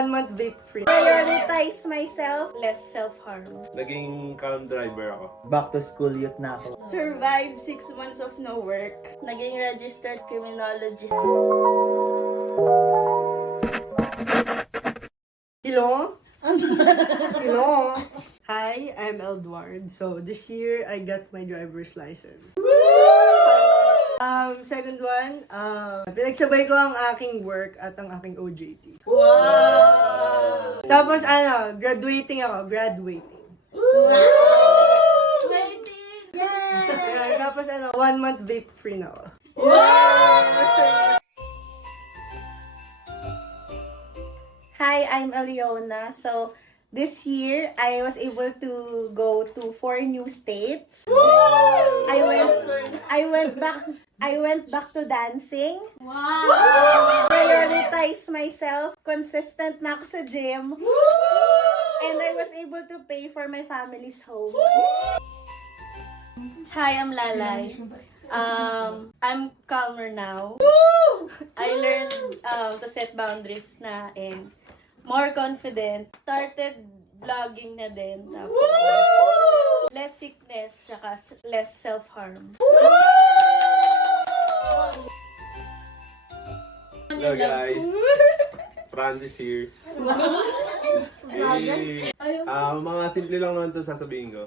1 month vape free. Prioritize myself, less self-harm. Naging calm driver ako. Back to school youth na ako. Survive 6 months of no work. Naging registered criminologist. Hello? Hello? Hi, I'm Edward. So, this year, I got my driver's license. Second one, pinagsabay ko ang aking work at ang aking OJT. Wow! Tapos, graduating ako. Graduating. Yeah, tapos, 1 month vape free na ako. Hi, I'm Eliona. So, this year, I was able to go to 4 new states. I went back to dancing. Wow! Prioritize myself. Consistent na ako sa gym. And I was able to pay for my family's home. Hi, I'm Lalay. I'm calmer now. I learned to set boundaries na and more confident. Started vlogging na din. Tapos, less sickness, saka less self-harm. Hello guys, Francis here. Mga simple lang naman ito sasabihin ko.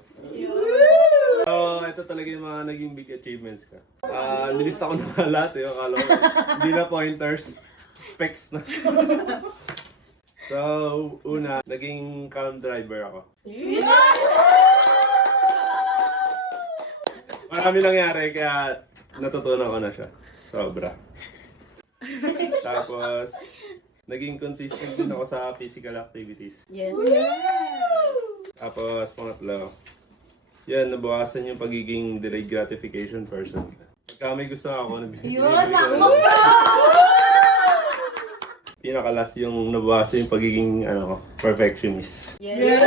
So, ito talaga yung mga naging big achievements ko. Nilista ko na lahat eh. Akala ko, hindi na pointers, specs na. So, una, naging calm driver ako. Marami nangyari kaya natutunan ko na siya. Sobra. Tapos, naging consistent din ako sa physical activities. Yes. Tapos, pangatlo, yan, nabawasan yung pagiging delayed gratification person. Pagka may gusto ako, nabibili ko. Pinakalas yung nabawasan yung pagiging perfectionist. Yes.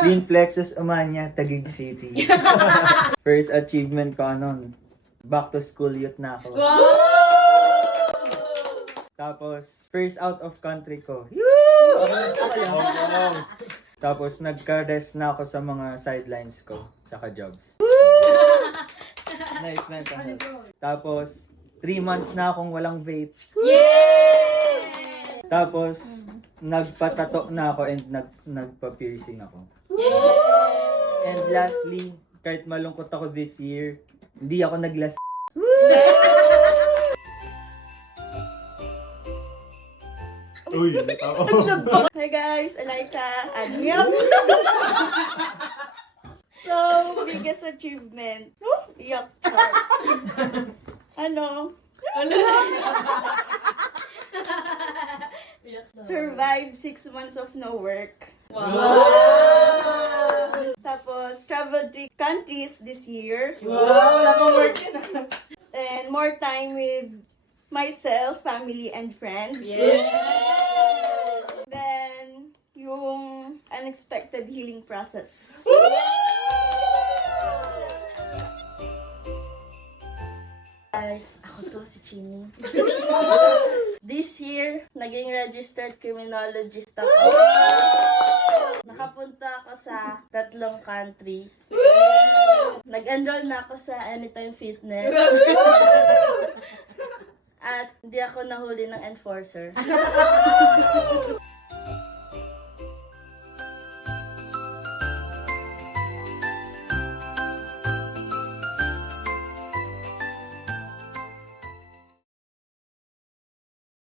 Clean Plexus Umanya, Taguig City. First achievement ko back to school youth na ako. Wow! Tapos, first out of country ko. Tapos, nagka-rest na ako sa mga sidelines ko, tsaka jobs. Nice, man. Tapos, 3 months na akong walang vape. Yay! Tapos, nagpatato na ako and nagpa-piercing ako. Yay! And lastly, kahit malungkot ako this year, hindi ako naglas. Uy, tao. Hi guys, Alaika. Anyap. So, biggest achievement. Yuck. Survive 6 months of no work. Wow! Tapos, traveled 3 countries this year. Wow, wala kang work yun. And more time with myself, family, and friends. Yes! Then, yung unexpected healing process. Guys, ako to si Chini. This year, naging registered criminologist ako. Nakapunta ako sa 3 countries. Nag-enroll na ako sa Anytime Fitness. At hindi ako nahuli ng enforcer.